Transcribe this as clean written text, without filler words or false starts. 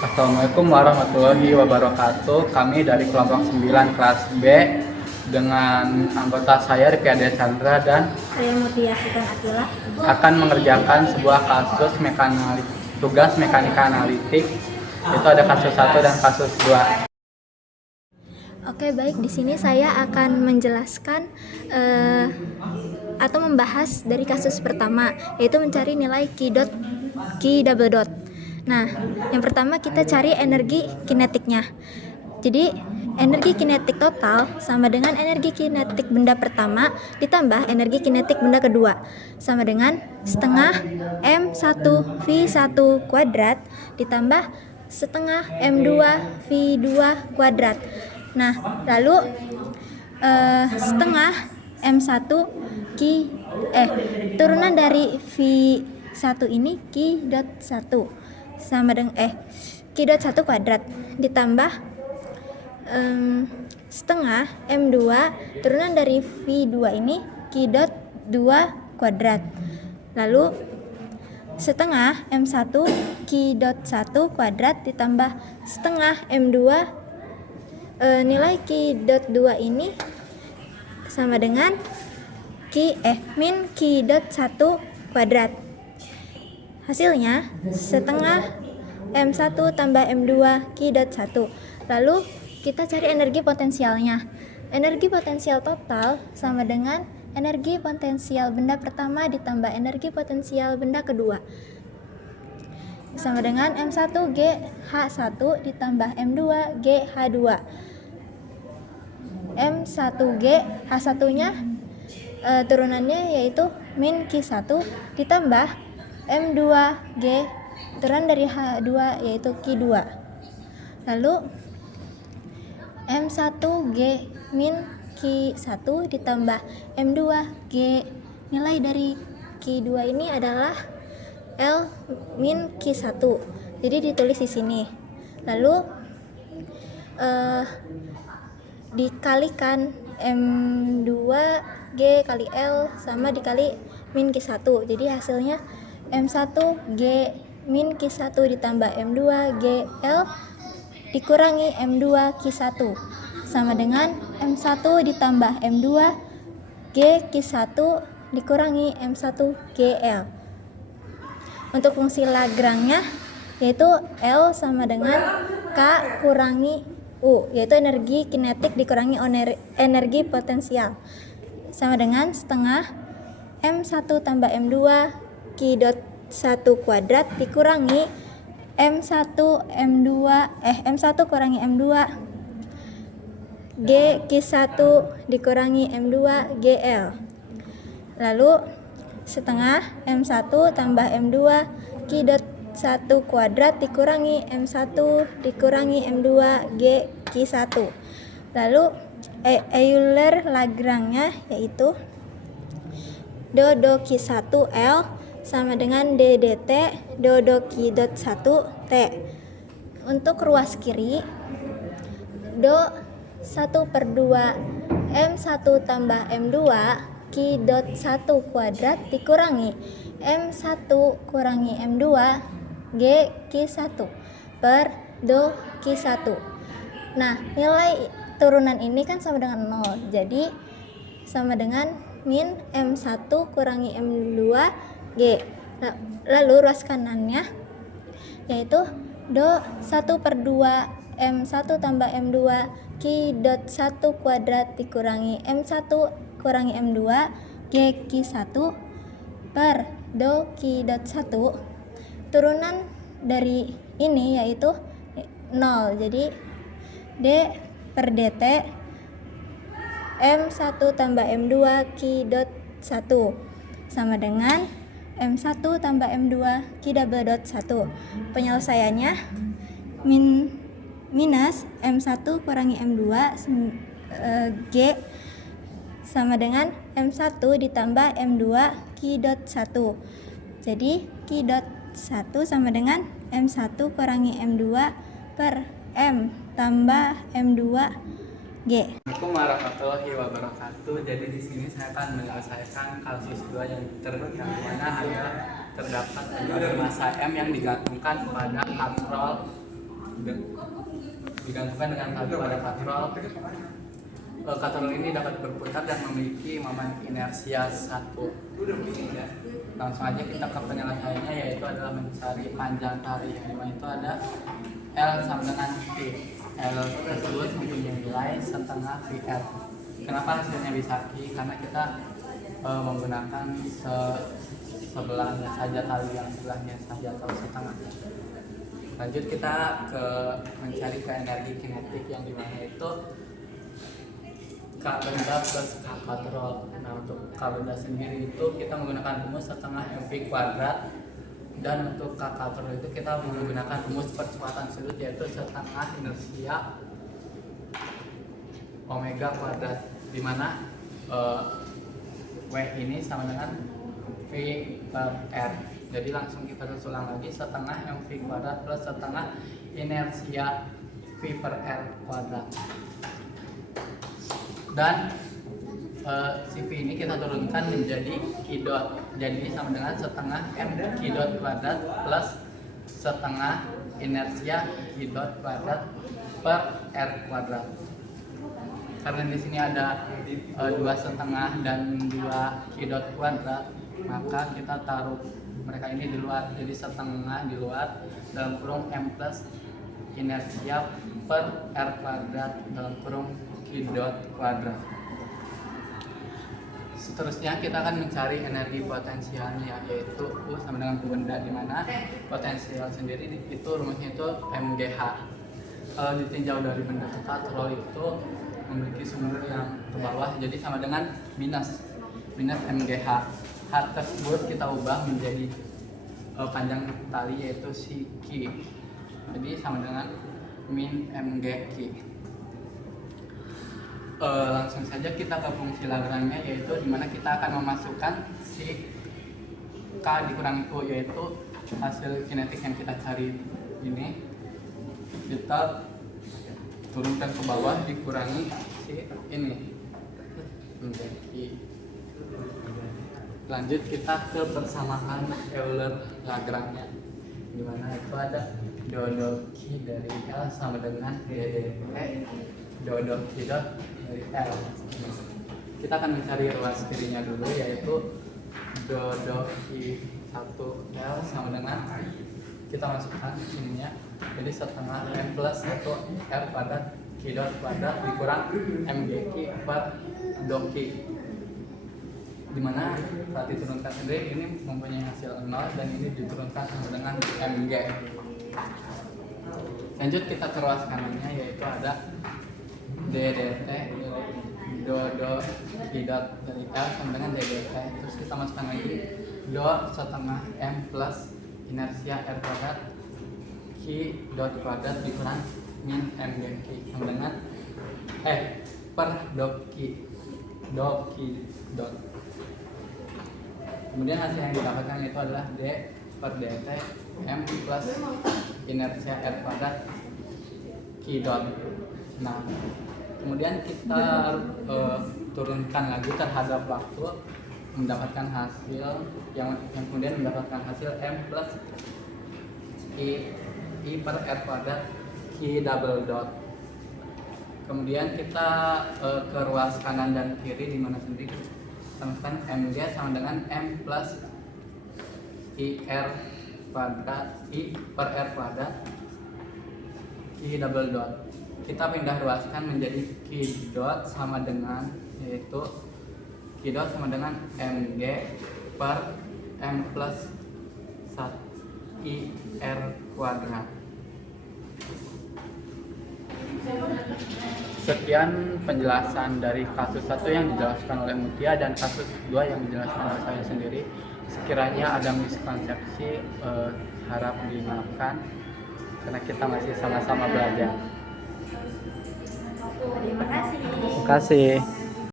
Assalamualaikum warahmatullahi wabarakatuh. Kami dari kelompok 9 kelas B dengan anggota saya Ripyade Chandra dan Saya Mutia Sultan Atila. akan mengerjakan sebuah kasus tugas mekanika analitik. Itu ada kasus 1 dan kasus 2. Oke, baik. Di sini saya akan menjelaskan atau membahas dari kasus pertama, yaitu mencari nilai Q double dot. Nah, yang pertama kita cari energi kinetiknya. Jadi, energi kinetik total sama dengan energi kinetik benda pertama ditambah energi kinetik benda kedua, sama dengan setengah M1V1 kuadrat ditambah setengah M2 V2 kuadrat. Nah, lalu setengah M1 turunan dari V1 ini Q dot 1 sama dengan Q dot 1 kuadrat ditambah setengah M2 turunan dari V2 ini Q dot 2 kuadrat. Lalu setengah M1 Q dot 1 kuadrat ditambah setengah M2, nilai Q dot 2 ini sama dengan min Q dot 1 kuadrat. Hasilnya setengah M1 tambah M2 Q dot 1. Lalu kita cari energi potensialnya. Energi potensial total sama dengan energi potensial benda pertama ditambah energi potensial benda kedua, sama dengan M1 GH1 ditambah M2 GH2. M1G H1 nya turunannya yaitu min Q1 ditambah M2G turunan dari H2 yaitu Q2. Lalu M1G min Q1 ditambah M2G, nilai dari Q2 ini adalah L min Q1. Jadi ditulis di sini. Lalu dikalikan M2G kali L sama dikali min Q1. Jadi hasilnya M1G min Q1 ditambah M2G L dikurangi M2 Q1 sama dengan M1 ditambah M2 G Q1 dikurangi M1 GL. Untuk fungsi Lagrange yaitu L sama dengan K kurangi U, yaitu energi kinetik dikurangi energi potensial, sama dengan setengah M1 tambah M2 Q dot 1 kuadrat dikurangi M1 kurangi M2 G Q1 dikurangi M2 GL. Lalu setengah M1 tambah M2 Q dot 1 kuadrat dikurangi M1 dikurangi M2 G Q1. Lalu Euler Lagrange yaitu do Q1 L sama dengan DDT do Q dot 1 T. Untuk ruas kiri do 1/2 M1 tambah M2 Q dot 1 kuadrat dikurangi M1 kurangi M2 G Q1 per do Q1. Nah, nilai turunan ini kan sama dengan 0./Jadi sama dengan min M1 kurangi M2 G. Lalu ruas kanannya yaitu do 1/2 M1 tambah M2 Q dot 1 kuadrat dikurangi M1 kurangi M2 G Q1 per do Q dot 1. Turunan dari ini yaitu 0. Jadi D per DT M1 tambah M2 Q dot 1 sama dengan M1 tambah M2 Q double dot 1. Penyelesaiannya minus M1 kurangi M2 G sama dengan M1 ditambah M2 Q dot 1. Jadi Q dot 1 sama dengan M1 kurangi M2 per M tambah M2 G. Assalamualaikum warahmatullahi wabarakatuh. Jadi di sini saya akan menyelesaikan kasus 2 yang mana ada terdapat massa M yang digantungkan pada katrol digantungkan dengan tali pada katrol. Katrol ini dapat berputar dan memiliki momen inersia 1. Langsung aja kita ke penyelesaiannya, yaitu adalah mencari panjang tali, yang dimana itu ada L sama dengan V. L tersebut mempunyai nilai setengah VR. Kenapa hasilnya bisa Q? Karena kita menggunakan sebelahnya saja, tali yang sebelahnya saja atau setengah. Lanjut kita ke mencari ke energi kinetik, yang dimana itu K benda plus K katrol. Nah, untuk K benda sendiri itu kita menggunakan rumus setengah mv kuadrat, dan untuk K katrol itu kita menggunakan rumus percepatan sudut, yaitu setengah inersia omega kuadrat, di mana W ini sama dengan V per R. Jadi langsung kita ulang lagi, setengah mv kuadrat plus setengah inersia V per R kuadrat. Dan si V ini kita turunkan menjadi Q dot. Jadi ini sama dengan setengah M Q dot kuadrat plus setengah inersia Q dot kuadrat per R kuadrat. Karena di sini ada 2 setengah dan 2 Q dot kuadrat, maka kita taruh mereka ini di luar. Jadi setengah di luar dalam kurung M plus inersia per R kuadrat dalam kurung Q dot kuadrat. Seterusnya kita akan mencari energi potensialnya, yaitu U sama dengan U benda, di mana potensial sendiri itu rumusnya itu MGH. Kalau ditinjau dari benda ke katrol itu memiliki sumber yang ke bawah, jadi sama dengan minus MGH. H tersebut kita ubah menjadi panjang tali, yaitu si Q. Jadi sama dengan min MGQ. Langsung saja kita ke fungsi Lagrange, yaitu dimana kita akan memasukkan si K dikurangi U, yaitu hasil kinetik yang kita cari ini kita turunkan ke bawah dikurangi si ini menjadi. Lanjut kita ke persamaan Euler-Lagrange, dimana itu ada dodol Q dari L sama dengan DDT dodol Q dot dari L. Kita akan mencari ruas kirinya dulu, yaitu dodol Q1L sama dengan, kita masukkan ininya, jadi setengah M plus 1 R kuadrat Q dot kuadrat dikurang MGQ per dot Q, dimana saat diturunkan sendiri ini mempunyai hasil 0 dan ini diturunkan sama dengan MG. Lanjut kita ke ruas kanannya, yaitu ada DDT do Q dot dari L sama dengan DDT. Terus kita masukkan lagi do setengah M plus inersia R kuadrat Q dot kuadrat dikurang min MGQ sama dengan per dot Q dot. Kemudian hasil yang didapatkan itu adalah D per dt M plus inersia R kuadrat Q dot. Nah, kemudian kita turunkan lagi terhadap waktu, mendapatkan hasil yang kemudian mendapatkan hasil M plus I per R kuadrat Q double dot. Kemudian kita ke ruas kanan dan kiri, di mana sendiri temukan MG sama dengan M plus IR kuadrat I per R kuadrat Q double dot. Kita pindah ruaskan menjadi Q dot sama dengan, yaitu Q dot sama dengan MG per M plus 1 IR kuadrat. Sekian penjelasan dari kasus 1 yang dijelaskan oleh Mutia dan kasus 2 yang dijelaskan oleh saya sendiri. Sekiranya ada miskonsepsi, harap dimaafkan karena kita masih sama-sama belajar. Terima kasih. Terima kasih.